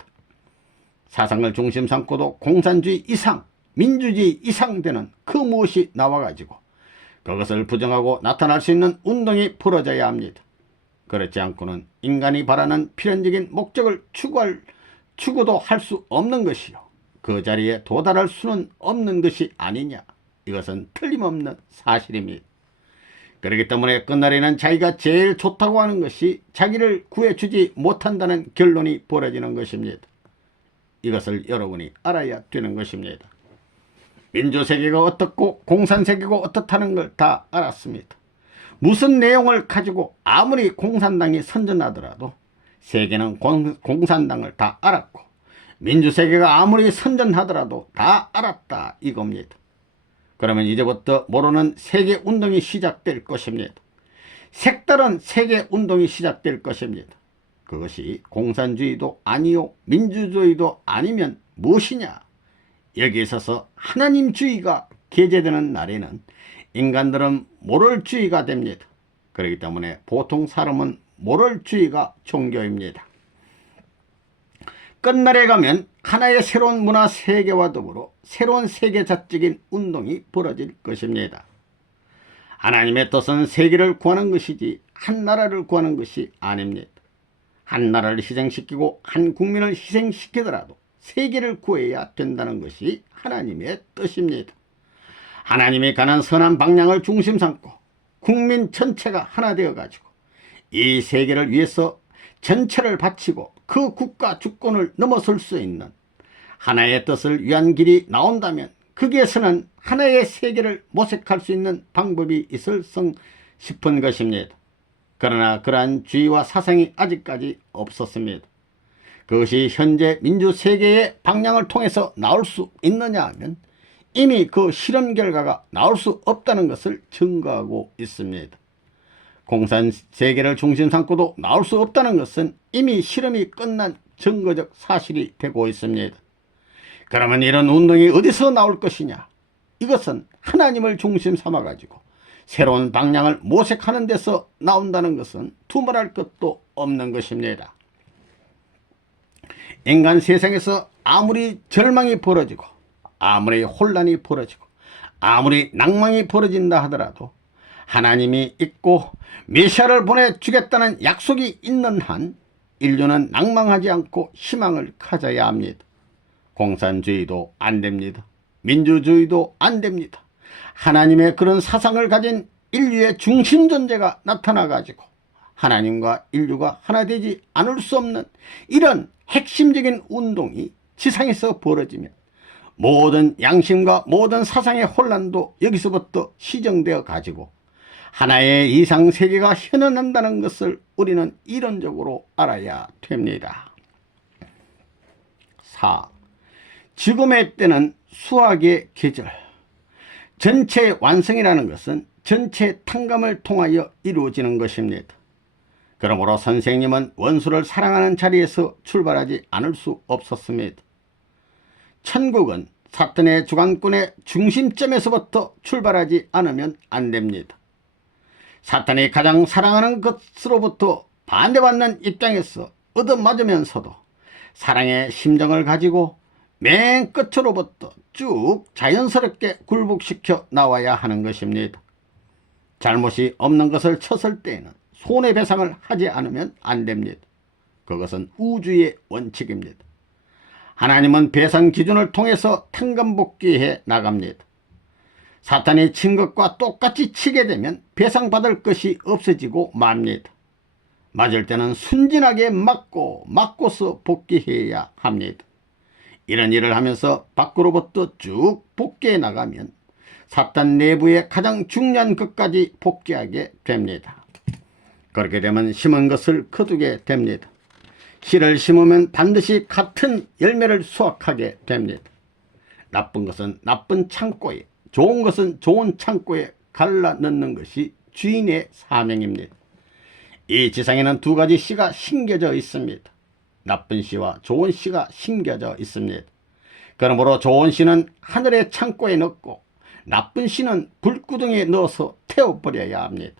사상을 중심 삼고도 공산주의 이상, 민주주의 이상 되는 그 무엇이 나와가지고 그것을 부정하고 나타날 수 있는 운동이 벌어져야 합니다. 그렇지 않고는 인간이 바라는 필연적인 목적을 추구도 할 수 없는 것이요, 그 자리에 도달할 수는 없는 것이 아니냐. 이것은 틀림없는 사실입니다. 그렇기 때문에 끝날에는 자기가 제일 좋다고 하는 것이 자기를 구해주지 못한다는 결론이 벌어지는 것입니다. 이것을 여러분이 알아야 되는 것입니다. 민주세계가 어떻고 공산세계가 어떻다는 걸 다 알았습니다. 무슨 내용을 가지고 아무리 공산당이 선전하더라도 세계는 공산당을 다 알았고 민주세계가 아무리 선전하더라도 다 알았다 이겁니다. 그러면 이제부터 모르는 세계운동이 시작될 것입니다. 색다른 세계운동이 시작될 것입니다. 그것이 공산주의도 아니요 민주주의도 아니면 무엇이냐. 여기에 있어서 하나님주의가 게재되는 날에는 인간들은 모럴주의가 됩니다. 그렇기 때문에 보통 사람은 모럴주의가 종교입니다. 끝날에 가면 하나의 새로운 문화 세계와 더불어 새로운 세계자적인 운동이 벌어질 것입니다. 하나님의 뜻은 세계를 구하는 것이지 한 나라를 구하는 것이 아닙니다. 한 나라를 희생시키고 한 국민을 희생시키더라도 세계를 구해야 된다는 것이 하나님의 뜻입니다. 하나님이 가는 선한 방향을 중심 삼고 국민 전체가 하나 되어 가지고 이 세계를 위해서 전체를 바치고 그 국가 주권을 넘어설 수 있는 하나의 뜻을 위한 길이 나온다면 거기에서는 하나의 세계를 모색할 수 있는 방법이 있을성 싶은 것입니다. 그러나 그러한 주의와 사상이 아직까지 없었습니다. 그것이 현재 민주세계의 방향을 통해서 나올 수 있느냐 하면 이미 그 실험 결과가 나올 수 없다는 것을 증거하고 있습니다. 공산세계를 중심 삼고도 나올 수 없다는 것은 이미 실험이 끝난 증거적 사실이 되고 있습니다. 그러면 이런 운동이 어디서 나올 것이냐? 이것은 하나님을 중심 삼아가지고 새로운 방향을 모색하는 데서 나온다는 것은 두말할 것도 없는 것입니다. 인간 세상에서 아무리 절망이 벌어지고 아무리 혼란이 벌어지고 아무리 낭망이 벌어진다 하더라도 하나님이 있고 메시아를 보내주겠다는 약속이 있는 한 인류는 낭망하지 않고 희망을 가져야 합니다. 공산주의도 안 됩니다. 민주주의도 안 됩니다. 하나님의 그런 사상을 가진 인류의 중심 존재가 나타나 가지고 하나님과 인류가 하나 되지 않을 수 없는 이런 핵심적인 운동이 지상에서 벌어지면 모든 양심과 모든 사상의 혼란도 여기서부터 시정되어 가지고 하나의 이상세계가 현현한다는 것을 우리는 이론적으로 알아야 됩니다. 4. 지금의 때는 수학의 계절. 전체 완성이라는 것은 전체 탕감을 통하여 이루어지는 것입니다. 그러므로 선생님은 원수를 사랑하는 자리에서 출발하지 않을 수 없었습니다. 천국은 사탄의 주관권의 중심점에서부터 출발하지 않으면 안 됩니다. 사탄이 가장 사랑하는 것으로부터 반대받는 입장에서 얻어맞으면서도 사랑의 심정을 가지고 맨 끝으로부터 쭉 자연스럽게 굴복시켜 나와야 하는 것입니다. 잘못이 없는 것을 쳤을 때에는 손해배상을 하지 않으면 안 됩니다. 그것은 우주의 원칙입니다. 하나님은 배상 기준을 통해서 탕감복귀해 나갑니다. 사탄이 친 것과 똑같이 치게 되면 배상받을 것이 없어지고 맙니다. 맞을 때는 순진하게 맞고서 복귀해야 합니다. 이런 일을 하면서 밖으로부터 쭉 복귀해 나가면 사탄 내부의 가장 중요한 것까지 복귀하게 됩니다. 그렇게 되면 심은 것을 거두게 됩니다. 씨를 심으면 반드시 같은 열매를 수확하게 됩니다. 나쁜 것은 나쁜 창고에, 좋은 것은 좋은 창고에 갈라 넣는 것이 주인의 사명입니다. 이 지상에는 두 가지 씨가 심겨져 있습니다. 나쁜 씨와 좋은 씨가 심겨져 있습니다. 그러므로 좋은 씨는 하늘의 창고에 넣고 나쁜 씨는 불구덩이에 넣어서 태워버려야 합니다.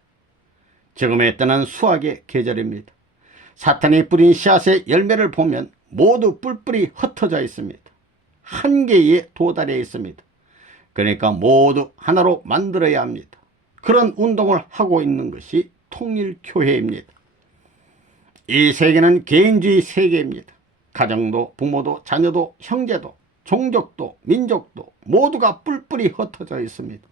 지금의 때는 수확의 계절입니다. 사탄이 뿌린 씨앗의 열매를 보면 모두 뿔뿔이 흩어져 있습니다. 한계에 도달해 있습니다. 그러니까 모두 하나로 만들어야 합니다. 그런 운동을 하고 있는 것이 통일교회입니다. 이 세계는 개인주의 세계입니다. 가정도 부모도 자녀도 형제도 종족도 민족도 모두가 뿔뿔이 흩어져 있습니다.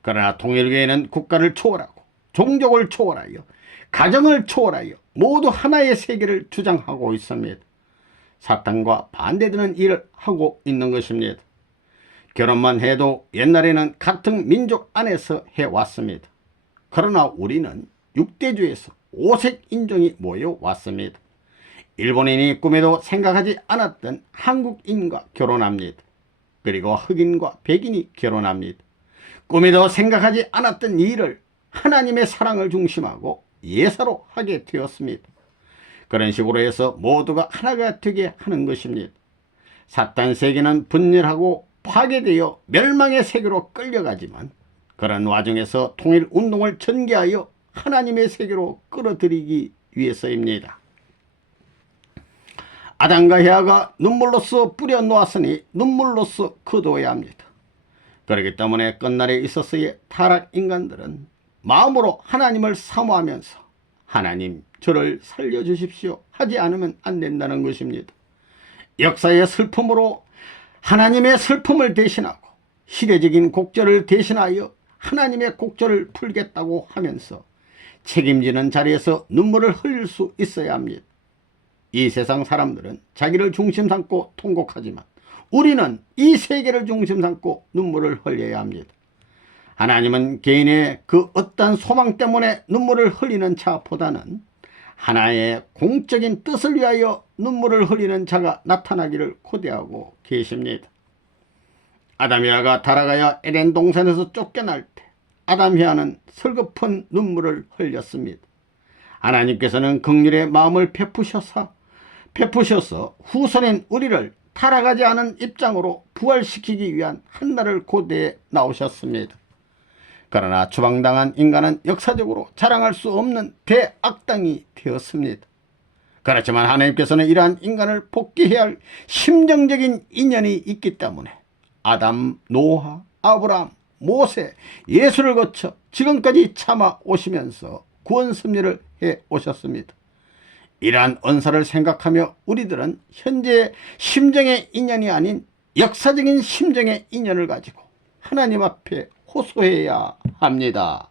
그러나 통일교회는 국가를 초월하고 종족을 초월하여 가정을 초월하여 모두 하나의 세계를 주장하고 있습니다. 사탄과 반대되는 일을 하고 있는 것입니다. 결혼만 해도 옛날에는 같은 민족 안에서 해왔습니다. 그러나 우리는 6대주에서 5색 인종이 모여왔습니다. 일본인이 꿈에도 생각하지 않았던 한국인과 결혼합니다. 그리고 흑인과 백인이 결혼합니다. 꿈에도 생각하지 않았던 일을 하나님의 사랑을 중심하고 예사로 하게 되었습니다. 그런 식으로 해서 모두가 하나가 되게 하는 것입니다. 사탄 세계는 분열하고 파괴되어 멸망의 세계로 끌려가지만 그런 와중에서 통일운동을 전개하여 하나님의 세계로 끌어들이기 위해서입니다. 아담과 헤아가 눈물로써 뿌려놓았으니 눈물로써 거두어야 합니다. 그렇기 때문에 끝날에 있어서의 타락인간들은 마음으로 하나님을 사모하면서 하나님 저를 살려주십시오 하지 않으면 안 된다는 것입니다. 역사의 슬픔으로 하나님의 슬픔을 대신하고 시대적인 곡절을 대신하여 하나님의 곡절을 풀겠다고 하면서 책임지는 자리에서 눈물을 흘릴 수 있어야 합니다. 이 세상 사람들은 자기를 중심 삼고 통곡하지만 우리는 이 세계를 중심 삼고 눈물을 흘려야 합니다. 하나님은 개인의 그 어떤 소망 때문에 눈물을 흘리는 자보다는 하나의 공적인 뜻을 위하여 눈물을 흘리는 자가 나타나기를 고대하고 계십니다. 아담이아가 타락하여 에덴 동산에서 쫓겨날 때 아담이아는 슬급한 눈물을 흘렸습니다. 하나님께서는 긍휼의 마음을 베푸셔서 후손인 우리를 타락하지 않은 입장으로 부활시키기 위한 한날을 고대해 나오셨습니다. 그러나 추방당한 인간은 역사적으로 자랑할 수 없는 대악당이 되었습니다. 그렇지만 하나님께서는 이러한 인간을 복귀해야 할 심정적인 인연이 있기 때문에 아담, 노아, 아브라함, 모세, 예수를 거쳐 지금까지 참아 오시면서 구원 섭리를 해 오셨습니다. 이러한 언사를 생각하며 우리들은 현재 심정의 인연이 아닌 역사적인 심정의 인연을 가지고 하나님 앞에 호소해야 합니다.